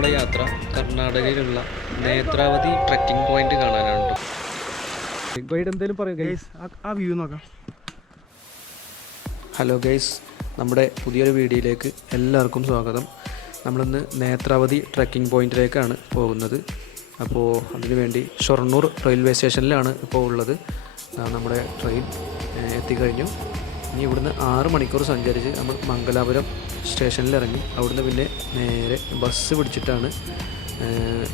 നമ്മുടെ യാത്ര കർണാടകയിലുള്ള Netravati trekking point കാണാനാണ് കേട്ടോ. ഗൈഡ് എന്തെങ്കിലും പറയും. ആ വ്യൂ നോക്കാം. ഹലോ ഗൈസ്, നമ്മുടെ പുതിയൊരു വീഡിയോയിലേക്ക് എല്ലാവർക്കും സ്വാഗതം. നമ്മളിന്ന് നേത്രാവതി ട്രക്കിംഗ് പോയിന്റിലേക്കാണ് പോകുന്നത്. അപ്പോൾ അതിനുവേണ്ടി ഷൊർണൂർ റെയിൽവേ സ്റ്റേഷനിലാണ് ഇപ്പോൾ ഉള്ളത്. നമ്മുടെ ട്രെയിൻ എത്തിക്കഴിഞ്ഞു. ഇനി ഇവിടുന്ന് 6 മണിക്കൂർ സഞ്ചരിച്ച് നമ്മൾ മംഗലാപുരം സ്റ്റേഷനിൽ ഇറങ്ങി അവിടുന്ന് പിന്നെ നേരെ ബസ് പിടിച്ചിട്ടാണ്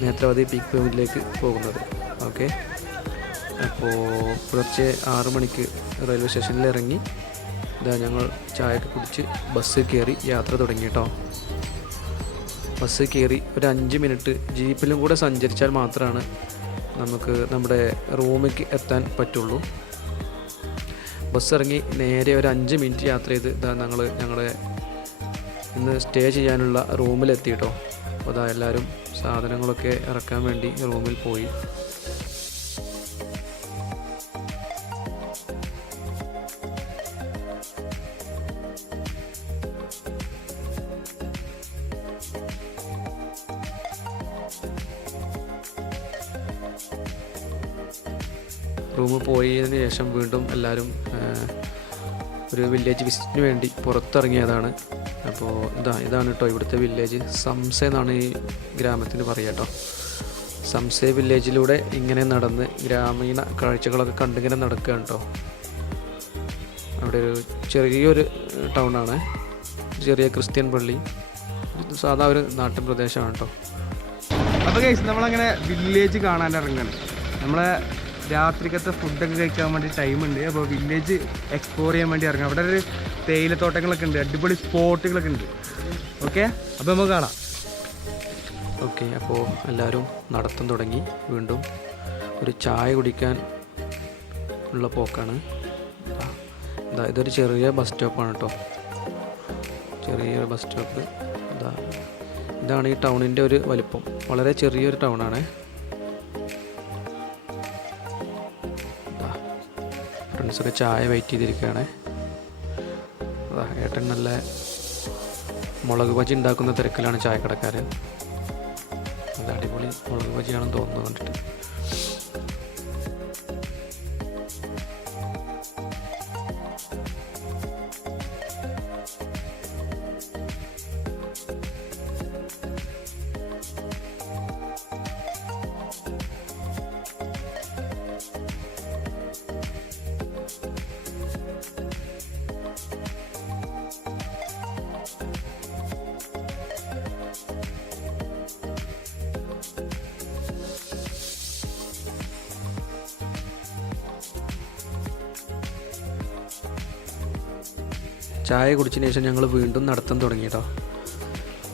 നേത്രാവതി പീക്ക് പോയിന്റിലേക്ക് പോകുന്നത്. ഓക്കെ, അപ്പോൾ പുലർച്ചെ 6 മണിക്ക് റെയിൽവേ സ്റ്റേഷനിൽ ഇറങ്ങി ഞങ്ങൾ ചായയൊക്കെ കുടിച്ച് ബസ് കയറി യാത്ര തുടങ്ങി കേട്ടോ. ബസ് കയറി ഒരു 5 മിനിറ്റ് ജീപ്പിലും കൂടെ സഞ്ചരിച്ചാൽ മാത്രമാണ് നമുക്ക് നമ്മുടെ റൂമിലേക്ക് എത്താൻ പറ്റുള്ളൂ. ബസ് ഇറങ്ങി നേരെ ഒരു 5 മിനിറ്റ് യാത്ര ചെയ്ത് ഞങ്ങളെ ഇന്ന് സ്റ്റേ ചെയ്യാനുള്ള റൂമിലെത്തി കേട്ടോ. അപ്പോൾ എല്ലാവരും സാധനങ്ങളൊക്കെ ഇറക്കാൻ വേണ്ടി റൂമിൽ പോയി. റൂമിൽ പോയതിന് ശേഷം വീണ്ടും എല്ലാവരും ഒരു വില്ലേജ് വിസിറ്റിന് വേണ്ടി പുറത്തിറങ്ങിയതാണ്. അപ്പോൾ ഇതാണ് കേട്ടോ ഇവിടുത്തെ വില്ലേജ്. സംസെ എന്നാണ് ഈ ഗ്രാമത്തിന് പറയുക കേട്ടോ. സംസെ വില്ലേജിലൂടെ ഇങ്ങനെ നടന്ന് ഗ്രാമീണ കാഴ്ചകളൊക്കെ കണ്ടിങ്ങനെ നടക്കുകയാണ് കേട്ടോ. അവിടെ ഒരു ചെറിയൊരു ടൗണാണ്, ചെറിയ ക്രിസ്ത്യൻ പള്ളി, സാധാ ഒരു നാട്ടിൻ പ്രദേശമാണ് കേട്ടോ. അപ്പോൾ ഗൈസ്, നമ്മളങ്ങനെ വില്ലേജ് കാണാൻ ഇറങ്ങുകയാണ്. നമ്മളെ രാത്രിക്കത്തെ ഫുഡൊക്കെ കഴിക്കാൻ വേണ്ടി ടൈമുണ്ട്. അപ്പോൾ വില്ലേജ് എക്സ്പ്ലോർ ചെയ്യാൻ വേണ്ടി ഇറങ്ങാം. അവിടെ ഒരു തേയിലത്തോട്ടങ്ങളൊക്കെ ഉണ്ട്, അടിപൊളി സ്പോട്ടുകളൊക്കെ ഉണ്ട്. ഓക്കെ, അപ്പോൾ നമുക്ക് കാണാം. ഓക്കെ, അപ്പോൾ എല്ലാവരും നടത്തം തുടങ്ങി. വീണ്ടും ഒരു ചായ കുടിക്കാൻ ഉള്ള പോക്കാണ്. ഇതൊരു ചെറിയ ബസ് സ്റ്റോപ്പാണ് കേട്ടോ. ചെറിയൊരു ബസ് സ്റ്റോപ്പ്. ഇതാണ് ഈ ടൗണിൻ്റെ ഒരു വലിപ്പം. വളരെ ചെറിയൊരു ടൗണാണ്. ഫ്രണ്ട്സൊക്കെ ചായ വെയിറ്റ് ചെയ്തിരിക്കുകയാണ്. ഏട്ടൻ നല്ല മുളക് ബജി ഉണ്ടാക്കുന്ന തിരക്കിലാണ് ചായക്കടക്കാരൻ. അത് അടിപൊളി മുളക് ബജിയാണെന്ന് തോന്നുന്നു കണ്ടിട്ട്. ചായ കുടിച്ചതിന് ശേഷം ഞങ്ങൾ വീണ്ടും നടത്താൻ തുടങ്ങി കേട്ടോ.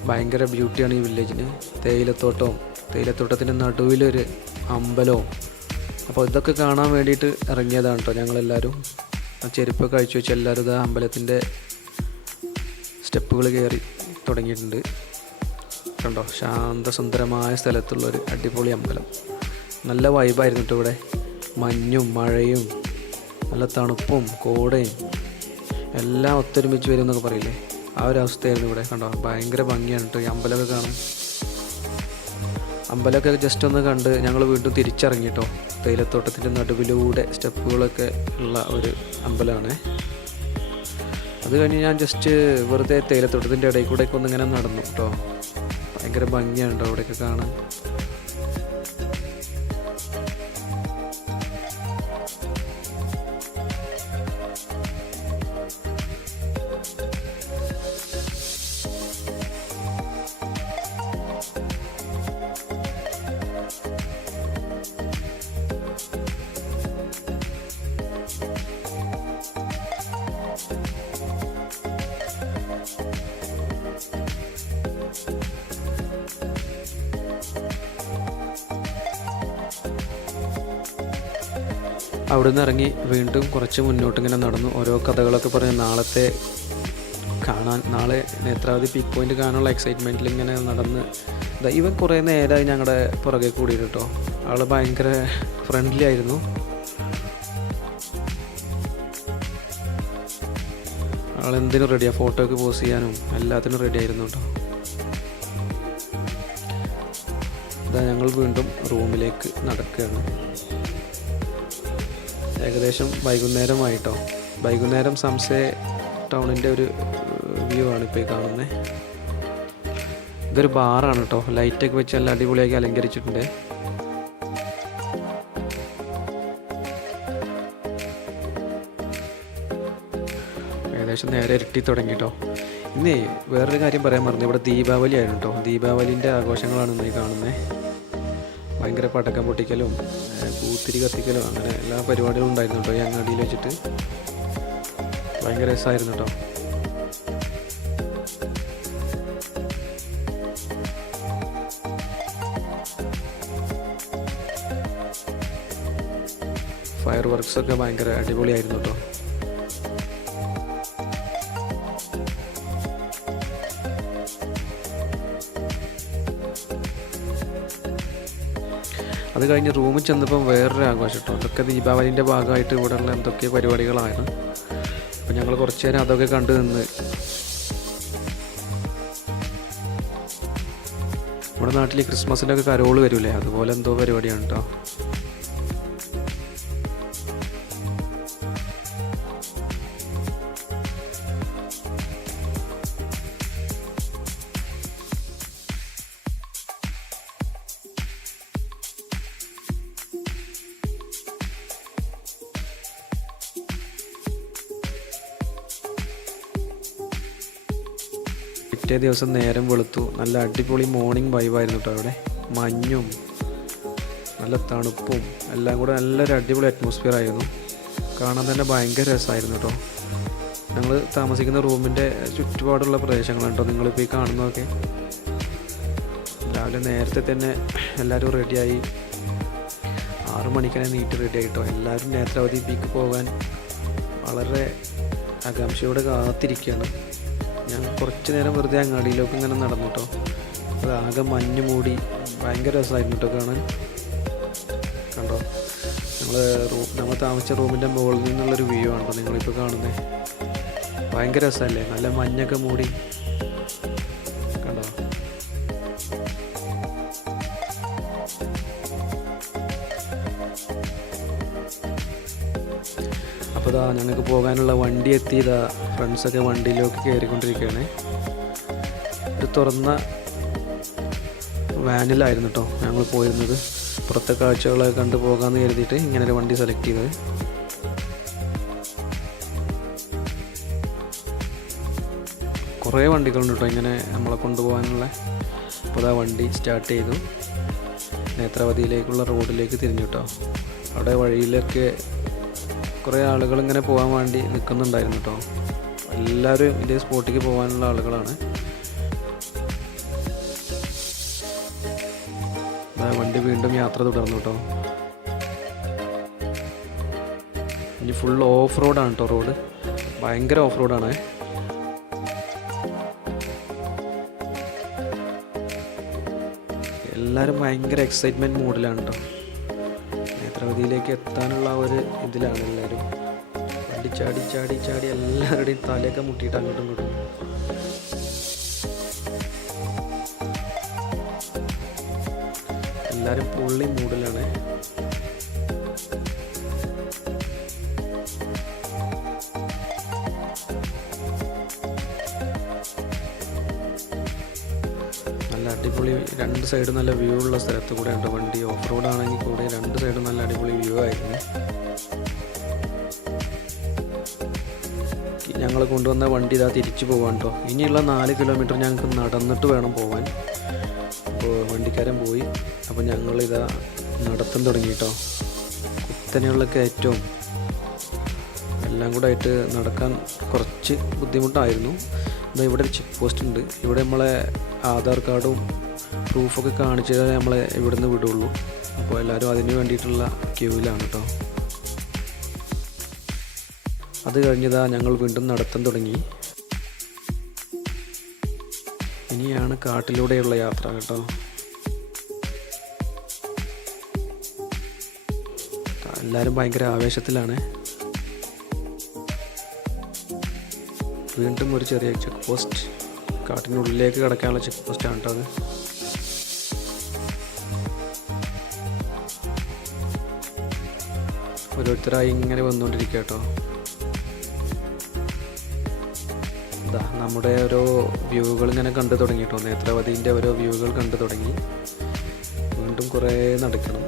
ഭയങ്കര ബ്യൂട്ടിയാണ് ഈ വില്ലേജിന്. തേയിലത്തോട്ടത്തിൻ്റെ നടുവിലൊരു അമ്പലവും. അപ്പോൾ ഇതൊക്കെ കാണാൻ വേണ്ടിയിട്ട് ഇറങ്ങിയതാണ് കേട്ടോ ഞങ്ങളെല്ലാവരും. ചെരുപ്പൊക്കെ അഴിച്ചു വെച്ച് എല്ലാവരും ഇതാ അമ്പലത്തിൻ്റെ സ്റ്റെപ്പുകൾ കയറി തുടങ്ങിയിട്ടുണ്ട്. കണ്ടോ, ശാന്തസുന്ദരമായ സ്ഥലത്തുള്ളൊരു അടിപൊളി അമ്പലം. നല്ല വൈബായിരുന്നു കേട്ടോ ഇവിടെ. മഞ്ഞും മഴയും നല്ല തണുപ്പും കോടയും എല്ലാം ഒത്തൊരുമിച്ച് വരും എന്നൊക്കെ പറയില്ലേ, ആ ഒരു അവസ്ഥയായിരുന്നു ഇവിടെ. കണ്ടോ, ഭയങ്കര ഭംഗിയാണ് കേട്ടോ ഈ അമ്പലമൊക്കെ കാണാൻ. അമ്പലമൊക്കെ ജസ്റ്റ് ഒന്ന് കണ്ട് ഞങ്ങൾ വീണ്ടും തിരിച്ചിറങ്ങി കേട്ടോ. തേയിലത്തോട്ടത്തിൻ്റെ നടുവിലൂടെ സ്റ്റെപ്പുകളൊക്കെ ഉള്ള ഒരു അമ്പലമാണ്. അത് കഴിഞ്ഞ് ഞാൻ ജസ്റ്റ് വെറുതെ തേയിലത്തോട്ടത്തിൻ്റെ ഇടയിൽ കൂടെയൊക്കെ ഒന്നിങ്ങനെ നടന്നു കേട്ടോ. ഭയങ്കര ഭംഗിയാണ് കേട്ടോ അവിടെയൊക്കെ കാണാൻ. അവിടെ നിന്ന് ഇറങ്ങി വീണ്ടും കുറച്ച് മുന്നോട്ടിങ്ങനെ നടന്നു. ഓരോ കഥകളൊക്കെ പറഞ്ഞ് നാളെ നേത്രാവതി പീക്ക് പോയിന്റ് കാണാനുള്ള എക്സൈറ്റ്മെൻറ്റിൽ ഇങ്ങനെ നടന്ന് ഇവൻ കുറേ നേരമായി ഞങ്ങളുടെ പുറകെ കൂടി കേട്ടോ. ആൾ ഭയങ്കര ഫ്രണ്ട്ലി ആയിരുന്നു. ആളെന്തിനും റെഡിയാണ്, ഫോട്ടോയ്ക്ക് പോസ്റ്റ് ചെയ്യാനും എല്ലാത്തിനും റെഡി ആയിരുന്നു കേട്ടോ. ഇതാ ഞങ്ങൾ വീണ്ടും റൂമിലേക്ക് നടക്കുകയാണ്. ഏകദേശം വൈകുന്നേരമായിട്ടോ. വൈകുന്നേരം സംസേ ടൗണിൻ്റെ ഒരു വ്യൂ ആണ് ഇപ്പോൾ ഈ കാണുന്നത്. ഇതൊരു ബാറാണ് കേട്ടോ. ലൈറ്റൊക്കെ വെച്ച് നല്ല അടിപൊളിയാക്കി അലങ്കരിച്ചിട്ടുണ്ട്. ഏകദേശം നേരെ ഇരുട്ടി തുടങ്ങി കേട്ടോ. ഇന്നേ വേറൊരു കാര്യം പറയാൻ മറന്നു, ഇവിടെ ദീപാവലി ആയിരുന്നു കേട്ടോ. ദീപാവലിൻ്റെ ആഘോഷങ്ങളാണ് ഇന്ന് ഈ കാണുന്നത്. ഭയങ്കര പടക്കം പൊട്ടിക്കലും പൂത്തിരി കത്തിക്കലും അങ്ങനെ എല്ലാ പരിപാടികളും ഉണ്ടായിരുന്നു കേട്ടോ ഈ അങ്ങാടിയിൽ വെച്ചിട്ട്. ഭയങ്കര രസമായിരുന്നു കേട്ടോ. ഫയർ വർക്ക്സൊക്കെ ഭയങ്കര അടിപൊളിയായിരുന്നു കേട്ടോ. അത് കഴിഞ്ഞ് റൂമിൽ ചെന്നപ്പോൾ വേറൊരു ആഘോഷം കേട്ടോ. അതൊക്കെ ദീപാവലിൻ്റെ ഭാഗമായിട്ട് ഇവിടെയുള്ള എന്തൊക്കെ പരിപാടികളാണ്. അപ്പോൾ ഞങ്ങൾ കുറച്ച് നേരം അതൊക്കെ കണ്ടു നിന്ന്. നമ്മുടെ നാട്ടിൽ ക്രിസ്മസിൻ്റെയൊക്കെ കരോള് വരില്ലേ, അതുപോലെ എന്തോ പരിപാടിയാണ് കേട്ടോ. പിറ്റേ ദിവസം നേരം വെളുത്തു. നല്ല അടിപൊളി മോർണിംഗ് വൈബായിരുന്നു കേട്ടോ. അവിടെ മഞ്ഞും നല്ല തണുപ്പും എല്ലാം കൂടെ നല്ലൊരു അടിപൊളി അറ്റ്മോസ്ഫിയർ ആയിരുന്നു. കാണാൻ തന്നെ ഭയങ്കര രസമായിരുന്നു കേട്ടോ. ഞങ്ങൾ താമസിക്കുന്ന റൂമിൻ്റെ ചുറ്റുപാടുള്ള പ്രദേശങ്ങളാണ് കേട്ടോ നിങ്ങളിപ്പോൾ ഈ കാണുന്നതൊക്കെ. രാവിലെ നേരത്തെ തന്നെ എല്ലാവരും റെഡിയായി. 6 മണിക്ക് നീറ്റ് റെഡിയായി കേട്ടോ. എല്ലാവരും നേത്രാവതി പീക്ക് പോകാൻ വളരെ ആകാംക്ഷയോടെ കാത്തിരിക്കുകയാണ്. ഞാൻ കുറച്ച് നേരം വെറുതെ അങ്ങാടിയിലേക്ക് ഇങ്ങനെ നടന്നു കേട്ടോ. അത് ആകെ മഞ്ഞ് മൂടി ഭയങ്കര രസമായിരുന്നു കേട്ടോ കാണാൻ. കണ്ടോ, നമ്മൾ താമസിച്ച റൂമിൻ്റെ മുകളിൽ നിന്നുള്ളൊരു വ്യൂ ആണ് കേട്ടോ നിങ്ങളിപ്പോൾ കാണുന്നത്. ഭയങ്കര രസമല്ലേ, നല്ല മഞ്ഞൊക്കെ മൂടി. കണ്ടോ, അപ്പോൾ ഇതാ ഞങ്ങൾക്ക് പോകാനുള്ള വണ്ടി എത്തിയതാ. ഫ്രണ്ട്സൊക്കെ വണ്ടിയിലേക്ക് കയറിക്കൊണ്ടിരിക്കുകയാണ്. ഒരു തുറന്ന വാനിലായിരുന്നു കേട്ടോ ഞങ്ങൾ പോയിരുന്നത്. പുറത്തെ കാഴ്ചകളൊക്കെ കണ്ടു പോകാമെന്ന് കരുതിയിട്ട് ഇങ്ങനെ ഒരു വണ്ടി സെലക്ട് ചെയ്തത്. കുറേ വണ്ടികളുണ്ട് കേട്ടോ ഇങ്ങനെ നമ്മളെ കൊണ്ടുപോകാനുള്ള. അപ്പോൾ ആ വണ്ടി സ്റ്റാർട്ട് ചെയ്തു. നേത്രാവതിയിലേക്കുള്ള റോഡിലേക്ക് തിരിഞ്ഞു കേട്ടോ. അവിടെ വഴിയിലൊക്കെ കുറേ ആളുകൾ ഇങ്ങനെ പോകാൻ വേണ്ടി നിൽക്കുന്നുണ്ടായിരുന്നു കേട്ടോ. എല്ലാവരും ഇതേ സ്പോട്ടിലേക്ക് പോകാനുള്ള ആളുകളാണ്. വണ്ടി വീണ്ടും യാത്ര തുടർന്നു കേട്ടോ. ഇനി ഫുൾ ഓഫ് റോഡാണ് കേട്ടോ. റോഡ് ഭയങ്കര ഓഫ് റോഡാണ്. എല്ലാവരും ഭയങ്കര എക്സൈറ്റ്മെൻറ്റ് മൂഡിലാണ് കേട്ടോ. നേത്രാവതിയിലേക്ക് എത്താനുള്ള ഒരു ഇതിലാണ് എല്ലാവരും. വണ്ടി ചാടി ചാടി ചാടി എല്ലാവരുടെയും തലയൊക്കെ മുട്ടിയിട്ട് അങ്ങോട്ടും ഇങ്ങോട്ടും. എല്ലാവരും പൊള്ളി മൂഡിലാണ്. നല്ല അടിപൊളി രണ്ട് സൈഡ് നല്ല വ്യൂ ഉള്ള സ്ഥലത്ത് കൂടെ ഉണ്ട് വണ്ടി. ഓഫ് റോഡ് ആണെങ്കിൽ കൂടെ രണ്ട് സൈഡും നല്ല അടിപൊളി വ്യൂ ആയിരുന്നു. ഞങ്ങൾ കൊണ്ടുവന്ന വണ്ടി ഇതാ തിരിച്ചു പോകാൻ കേട്ടോ. ഇനിയുള്ള 4 കിലോമീറ്റർ ഞങ്ങൾക്ക് നടന്നിട്ട് വേണം പോകാൻ. അപ്പോൾ വണ്ടിക്കാരൻ പോയി. അപ്പോൾ ഞങ്ങളിതാ നടത്തം തുടങ്ങി കേട്ടോ. കുത്തനെയുള്ള കയറ്റവും എല്ലാം കൂടെ ആയിട്ട് നടക്കാൻ കുറച്ച് ബുദ്ധിമുട്ടായിരുന്നു. ഇതാ ഇവിടെ ഒരു ചെക്ക് പോസ്റ്റ് ഉണ്ട്. ഇവിടെ നമ്മളെ ആധാർ കാർഡും പ്രൂഫൊക്കെ കാണിച്ചാലേ നമ്മളെ ഇവിടെ നിന്ന് വിടുള്ളൂ. അപ്പോൾ എല്ലാവരും അതിന് വേണ്ടിയിട്ടുള്ള ക്യൂവിലാണ് കേട്ടോ. അത് കഴിഞ്ഞതാ ഞങ്ങൾ വീണ്ടും നടത്തം തുടങ്ങി. ഇനിയാണ് കാട്ടിലൂടെയുള്ള യാത്ര കേട്ടോ. എല്ലാവരും ഭയങ്കര ആവേശത്തിലാണ്. വീണ്ടും ഒരു ചെറിയ ചെക്ക് പോസ്റ്റ്. കാട്ടിനുള്ളിലേക്ക് കടക്കാനുള്ള ചെക്ക് പോസ്റ്റാണ് കേട്ടോ അത്. ഓരോരുത്തരായി ഇങ്ങനെ വന്നുകൊണ്ടിരിക്കുക കേട്ടോ. ഇതാ നമ്മുടെ ഓരോ വ്യൂകൾ ഇങ്ങനെ കണ്ടു തുടങ്ങി കേട്ടോ. നേത്രാവതീൻ്റെ ഓരോ വ്യൂകൾ കണ്ടു തുടങ്ങി. വീണ്ടും കുറേ നടക്കണം.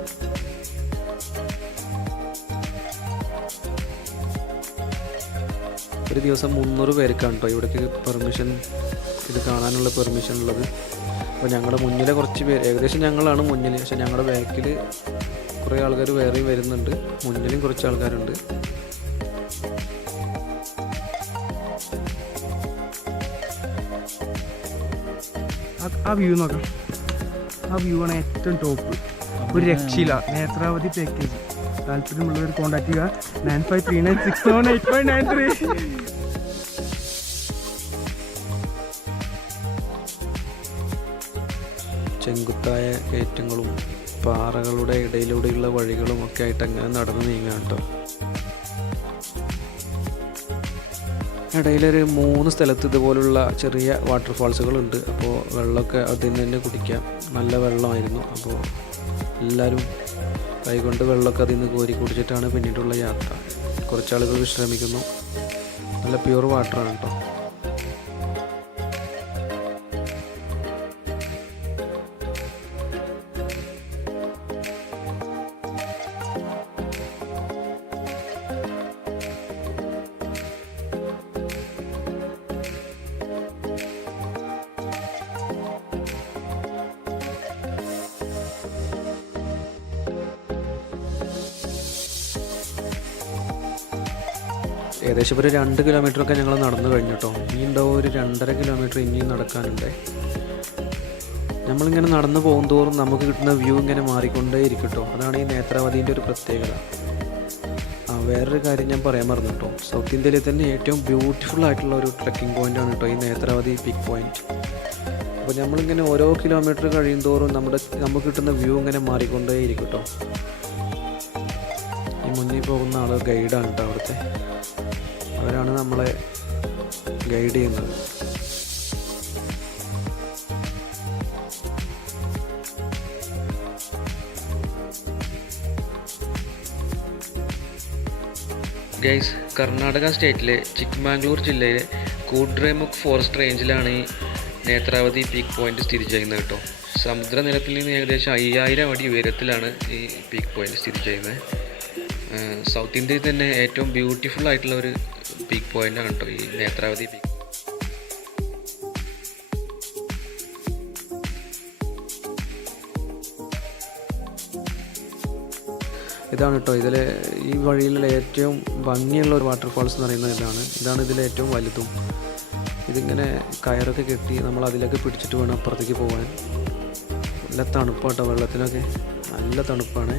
ഒരു ദിവസം 300 പേർക്കാണ് കേട്ടോ ഇവിടേക്ക് പെർമിഷൻ, ഇത് കാണാനുള്ള പെർമിഷൻ ഉള്ളത്. അപ്പോൾ ഞങ്ങളുടെ മുന്നിലെ കുറച്ച് പേര്, ഏകദേശം ഞങ്ങളാണ് മുന്നിൽ, പക്ഷെ ഞങ്ങളുടെ ബാക്കിൽ കുറേ ആൾക്കാർ വേറെയും വരുന്നുണ്ട്. മുന്നിലും കുറച്ച് ആൾക്കാരുണ്ട്. ആ വ്യൂ നോക്കാം. ആ വ്യൂ ആണ് ഏറ്റവും ടോപ്പ്. ഒരു രക്ഷയില്ല. നേത്രാവതി പാക്കേജ് താല്പര്യമുള്ളവർ കോൺടാക്ട് ചെയ്യുക. 9539678593. ചെങ്കുത്തായ കയറ്റങ്ങളും പാറകളുടെ ഇടയിലൂടെയുള്ള വഴികളും ഒക്കെ ആയിട്ട് അങ്ങനെ നടന്നു നീങ്ങാം കേട്ടോ. ഇടയിലൊരു 3 സ്ഥലത്ത് ഇതുപോലുള്ള ചെറിയ വാട്ടർഫാൾസുകളുണ്ട്. അപ്പോൾ വെള്ളമൊക്കെ അതിൽ നിന്ന് തന്നെ കുടിക്കാം. നല്ല വെള്ളമായിരുന്നു. അപ്പോൾ എല്ലാവരും കൈകൊണ്ട് വെള്ളമൊക്കെ അതിൽ നിന്ന് കോരി കുടിച്ചിട്ടാണ് പിന്നീടുള്ള യാത്ര. കുറച്ചാളുകൾ വിശ്രമിക്കുന്നു. നല്ല പ്യൂർ വാട്ടറാണ് കേട്ടോ. ഏകദേശം ഒരു 2 കിലോമീറ്ററൊക്കെ ഞങ്ങൾ നടന്നു കഴിഞ്ഞു കേട്ടോ. ഇനി ഉണ്ടാവും ഒരു 2.5 കിലോമീറ്റർ ഇനിയും നടക്കാനുണ്ട്. നമ്മളിങ്ങനെ നടന്നു പോകുന്തോറും നമുക്ക് കിട്ടുന്ന വ്യൂ ഇങ്ങനെ മാറിക്കൊണ്ടേയിരിക്കും കേട്ടോ. അതാണ് ഈ നേത്രാവതീൻ്റെ ഒരു പ്രത്യേകത. വേറൊരു കാര്യം ഞാൻ പറയാൻ മറന്നു കേട്ടോ. സൗത്ത് ഇന്ത്യയിലെ തന്നെ ഏറ്റവും ബ്യൂട്ടിഫുൾ ആയിട്ടുള്ള ഒരു ട്രെക്കിംഗ് പോയിൻ്റാണ് കേട്ടോ ഈ നേത്രാവതി പീക്ക് പോയിൻറ്റ്. അപ്പോൾ നമ്മളിങ്ങനെ ഓരോ കിലോമീറ്റർ കഴിയുന്തോറും നമുക്ക് കിട്ടുന്ന വ്യൂ ഇങ്ങനെ മാറിക്കൊണ്ടേയിരിക്കും കേട്ടോ. ഈ മുന്നിൽ പോകുന്ന ആൾ ഗൈഡാണ് കേട്ടോ. അവിടുത്തെ അവരാണ് നമ്മളെ ഗൈഡ് ചെയ്യുന്നത്. ഗൈസ്, കർണാടക സ്റ്റേറ്റിലെ ചിക്ക്മാംഗ്ലൂർ ജില്ലയിലെ കൂഡ്രേമുഖ് ഫോറസ്റ്റ് റേഞ്ചിലാണ് ഈ നേത്രാവതി പീക്ക് പോയിന്റ് സ്ഥിതി ചെയ്യുന്നത് കേട്ടോ. സമുദ്രനിരപ്പിൽ നിന്ന് ഏകദേശം 5000 അടി ഉയരത്തിലാണ് ഈ പീക്ക് പോയിന്റ് സ്ഥിതി ചെയ്യുന്നത്. സൗത്ത് ഇന്ത്യയിൽ തന്നെ ഏറ്റവും ബ്യൂട്ടിഫുൾ ആയിട്ടുള്ള ഒരു പീക്ക് പോയിൻ്റാണ് കേട്ടോ ഈ നേത്രാവതി പീക്ക്. ഇതാണ് കേട്ടോ ഇതിലെ ഈ വഴിയിലുള്ള ഏറ്റവും ഭംഗിയുള്ള ഒരു വാട്ടർഫാൾസ് എന്ന് പറയുന്നത് ഇതാണ് ഇതിലെ ഏറ്റവും വലുതും. ഇതിങ്ങനെ കയറൊക്കെ കെട്ടി നമ്മൾ അതിലൊക്കെ പിടിച്ചിട്ട് വേണം അപ്പുറത്തേക്ക് പോകാൻ. നല്ല തണുപ്പാട്ടോ, വെള്ളത്തിനൊക്കെ നല്ല തണുപ്പാണ്.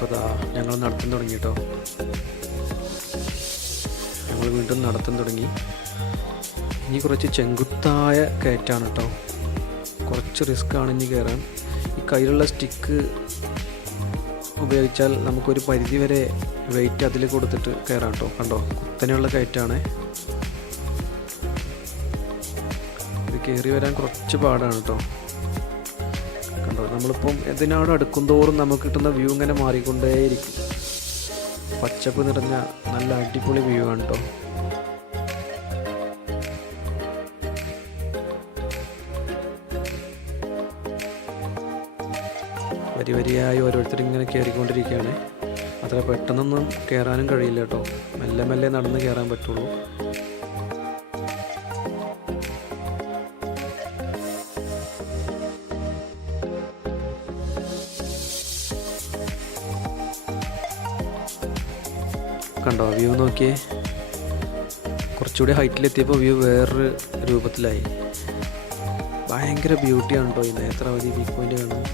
അപ്പോൾ ഞങ്ങൾ നടത്താൻ തുടങ്ങി കേട്ടോ. ഞങ്ങൾ വീണ്ടും നടത്താൻ തുടങ്ങി. ഇനി കുറച്ച് ചെങ്കുത്തായ കയറ്റാണ് കേട്ടോ. കുറച്ച് റിസ്ക്കാണ് ഇനി കയറാൻ. ഈ കയ്യിലുള്ള സ്റ്റിക്ക് ഉപയോഗിച്ചാൽ നമുക്കൊരു പരിധി വരെ വെയിറ്റ് അതിൽ കൊടുത്തിട്ട് കയറാം കേട്ടോ. കണ്ടോ, കുത്തനെയുള്ള കയറ്റാണ്. ഇത് കയറി വരാൻ കുറച്ച് പാടാണ് കേട്ടോ. കണ്ടോ, നമ്മളിപ്പം ഇതിനോട് അടുക്കുന്തോറും നമുക്ക് കിട്ടുന്ന വ്യൂ ഇങ്ങനെ മാറിക്കൊണ്ടേയിരിക്കും. പച്ചപ്പ് നിറഞ്ഞ നല്ല അടിപൊളി വ്യൂ ആണ് കേട്ടോ. വരിയായി ഓരോരുത്തരും ഇങ്ങനെ കയറിക്കൊണ്ടിരിക്കുകയാണ്. അത്ര പെട്ടെന്നൊന്നും കയറാനും കഴിയില്ല കേട്ടോ. മെല്ലെ മെല്ലെ നടന്ന് കയറാൻ പറ്റുള്ളൂ. കണ്ടോ വ്യൂ നോക്കിയേ, കുറച്ചുകൂടി ഹൈറ്റിലെത്തിയപ്പോൾ വ്യൂ വേറൊരു രൂപത്തിലായി. ഭയങ്കര ബ്യൂട്ടിയാണ് കേട്ടോ ഈ നേത്രാവതി വ്യൂ പോയിൻ്റ് കാണാൻ.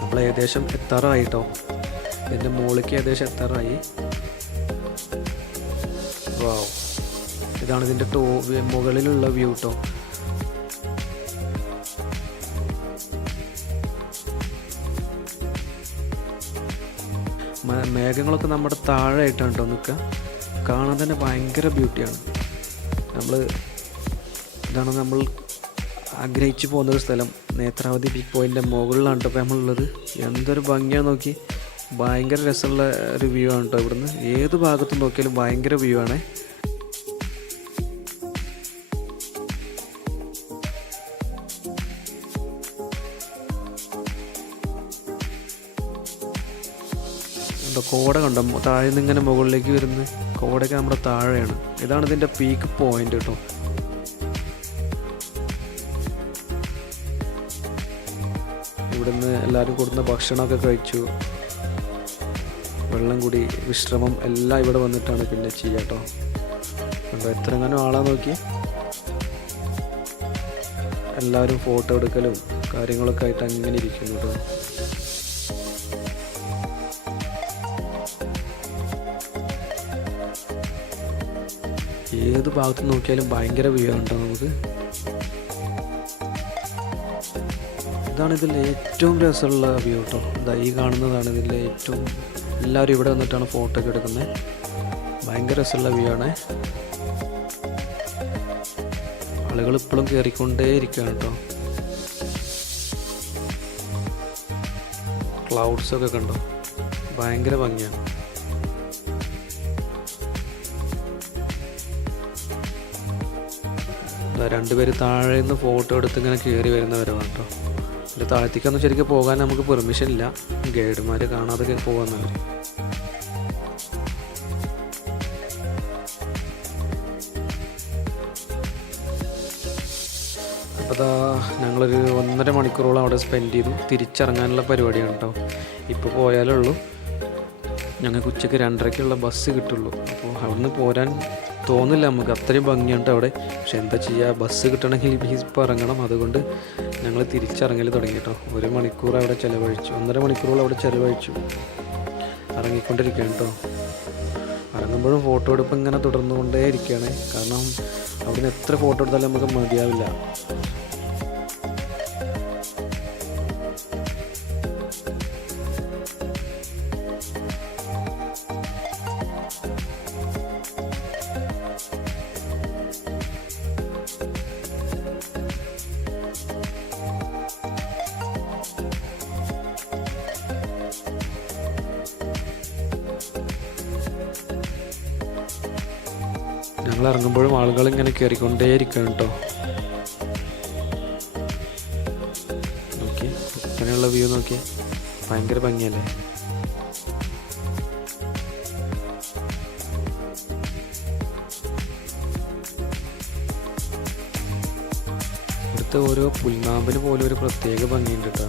നമ്മൾ ഏകദേശം എത്താറായി കേട്ടോ. ഇതിൻ്റെ മുകളിലേക്ക് ഏകദേശം എത്താറായി. വാവ്, ഇതാണ് ഇതിൻ്റെ മുകളിലുള്ള വ്യൂ കേട്ടോ. മേഘങ്ങളൊക്കെ നമ്മുടെ താഴെ ആയിട്ടാണ് കേട്ടോ നിൽക്കുക. കാണാൻ തന്നെ ഭയങ്കര ബ്യൂട്ടിയാണ്. ഇതാണ് നമ്മൾ ആഗ്രഹിച്ചു പോകുന്നൊരു സ്ഥലം. നേത്രാവതി വ്യൂ പോയിൻ്റെ മുകളിലാണ് കേട്ടോ ഇപ്പോൾ നമ്മളുള്ളത്. എന്തൊരു ഭംഗിയാണ് നോക്കി. ഭയങ്കര രസമുള്ള ഒരു വ്യൂ ആണ് കേട്ടോ. ഇവിടുന്ന് ഏത് ഭാഗത്ത് നോക്കിയാലും ഭയങ്കര വ്യൂ ആണ്. കോട കണ്ടോ താഴെ നിന്ന് ഇങ്ങനെ മുകളിലേക്ക് വരുന്ന കോടയൊക്കെ നമ്മുടെ താഴെയാണ്. ഇതാണ് ഇതിൻ്റെ പീക്ക് പോയിന്റ് കേട്ടോ. ഇവിടുന്ന് എല്ലാവരും കൊടുക്കുന്ന ഭക്ഷണമൊക്കെ കഴിച്ചു. വെള്ളം കൂടി വിശ്രമം എല്ലാം ഇവിടെ വന്നിട്ടാണ് പിന്നെ ചെയ്യുക കേട്ടോ. കണ്ടോ എത്ര എങ്ങനെ ആളാ നോക്കി. എല്ലാവരും ഫോട്ടോ എടുക്കലും കാര്യങ്ങളൊക്കെ ആയിട്ട് അങ്ങനെ ഇരിക്കും കേട്ടോ. ഏത് ഭാഗത്ത് നോക്കിയാലും ഭയങ്കര വ്യൂ ഉണ്ടോ നമുക്ക്. ഇതാണ് ഇതിലെ ഏറ്റവും രസമുള്ള വ്യൂ കേട്ടോ. ഇതാ ഈ കാണുന്നതാണ് ഇതിലെ ഏറ്റവും. എല്ലാവരും ഇവിടെ വന്നിട്ടാണ് ഫോട്ടോ ഒക്കെ എടുക്കുന്നത്. ഭയങ്കര രസമുള്ള വ്യൂ ആണ്. ആളുകൾ ഇപ്പോഴും കയറിക്കൊണ്ടേ ഇരിക്കുകയാണ് കേട്ടോ. ക്ലൗഡ്സൊക്കെ കണ്ടോ, ഭയങ്കര ഭംഗിയാണ്. രണ്ടുപേര് താഴെ നിന്ന് ഫോട്ടോ എടുത്ത് ഇങ്ങനെ കയറി വരുന്നവരാണ് കേട്ടോ. അതിൻ്റെ താഴത്തേക്കൊന്നും ശരിക്കും പോകാൻ നമുക്ക് പെർമിഷൻ ഇല്ല. ഗൈഡുമാർ കാണാതെ പോകുന്നവർ. അപ്പോൾ അതാ ഞങ്ങളൊരു 1.5 മണിക്കൂറോളം അവിടെ സ്പെൻഡ് ചെയ്തു. തിരിച്ചിറങ്ങാനുള്ള പരിപാടിയാണ് കേട്ടോ. ഇപ്പോൾ പോയാലേ ഉള്ളൂ. ഞങ്ങൾക്ക് ഉച്ചയ്ക്ക് 2:30-ക്കുള്ള ബസ് കിട്ടുള്ളൂ. അപ്പോൾ അവിടുന്ന് പോരാൻ തോന്നില്ല നമുക്ക്. അത്രയും ഭംഗിയുണ്ട് അവിടെ. പക്ഷെ എന്താ ചെയ്യുക, ബസ് കിട്ടണമെങ്കിൽ ഇപ്പോൾ ഇറങ്ങണം. അതുകൊണ്ട് ഞങ്ങൾ തിരിച്ചിറങ്ങൽ തുടങ്ങി കേട്ടോ. 1 മണിക്കൂർ അവിടെ ചിലവഴിച്ചു. 1.5 മണിക്കൂറോളം അവിടെ ചിലവഴിച്ചു. ഇറങ്ങിക്കൊണ്ടിരിക്കുകയാണ് കേട്ടോ. ഇറങ്ങുമ്പോഴും ഫോട്ടോ എടുപ്പ് ഇങ്ങനെ തുടർന്നുകൊണ്ടേ ഇരിക്കുകയാണ്. കാരണം അവിടുന്ന് എത്ര ഫോട്ടോ എടുത്താലും നമുക്ക് മതിയാവില്ല. ഞങ്ങൾ ഇറങ്ങുമ്പോഴും ആളുകൾ ഇങ്ങനെ കയറിക്കൊണ്ടേ ഇരിക്കുകയാണ് കേട്ടോ. നോക്കി ഇങ്ങനെയുള്ള വ്യൂ നോക്കിയേ, ഭയങ്കര ഭംഗിയല്ലേ. ഇവിടുത്തെ ഓരോ പുൽനാമ്പിന് പോലും ഒരു പ്രത്യേക ഭംഗിയുണ്ട് കേട്ടോ.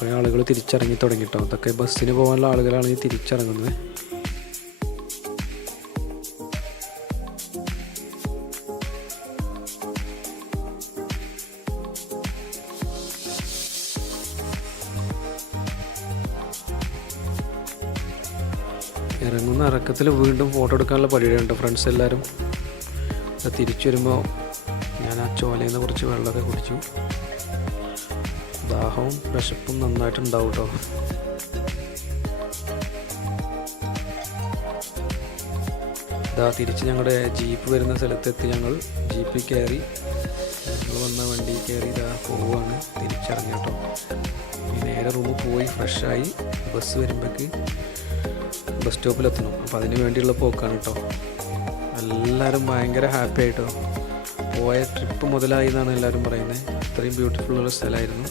കുറേ ആളുകൾ തിരിച്ചിറങ്ങി തുടങ്ങിട്ടോ. അതൊക്കെ ബസ്സിന് പോകാനുള്ള ആളുകളാണ് ഈ തിരിച്ചിറങ്ങുന്നത്. ഇറങ്ങുന്ന ഇറക്കത്തിൽ വീണ്ടും ഫോട്ടോ എടുക്കാനുള്ള പരിപാടിയുണ്ട് ഫ്രണ്ട്സ് എല്ലാവരും. തിരിച്ചു വരുമ്പോൾ ഞാൻ ആ ചോലയിൽ നിന്ന് കുറച്ച് വെള്ളമൊക്കെ കുടിച്ചു. ദാഹവും വിശപ്പും നന്നായിട്ടുണ്ടാവും കേട്ടോ. തിരിച്ച് ഞങ്ങളുടെ ജീപ്പ് വരുന്ന സ്ഥലത്തെത്തി. ഞങ്ങൾ ജീപ്പിൽ കയറി, ഞങ്ങൾ വന്ന വണ്ടി കയറി പോവുകയാണ്. തിരിച്ചിറങ്ങി കേട്ടോ. നേരെ റൂമിൽ പോയി ഫ്രഷായി ബസ് വരുമ്പോഴേക്ക് ബസ് സ്റ്റോപ്പിലെത്തണം. അപ്പോൾ അതിന് വേണ്ടിയുള്ള പോക്കാണ് കേട്ടോ. എല്ലാവരും ഭയങ്കര ഹാപ്പി ആയിട്ടോ. പോയ ട്രിപ്പ് മുതലായി എന്നാണ് എല്ലാവരും പറയുന്നത്. അത്രയും ബ്യൂട്ടിഫുള്ളുള്ള സ്ഥലമായിരുന്നു.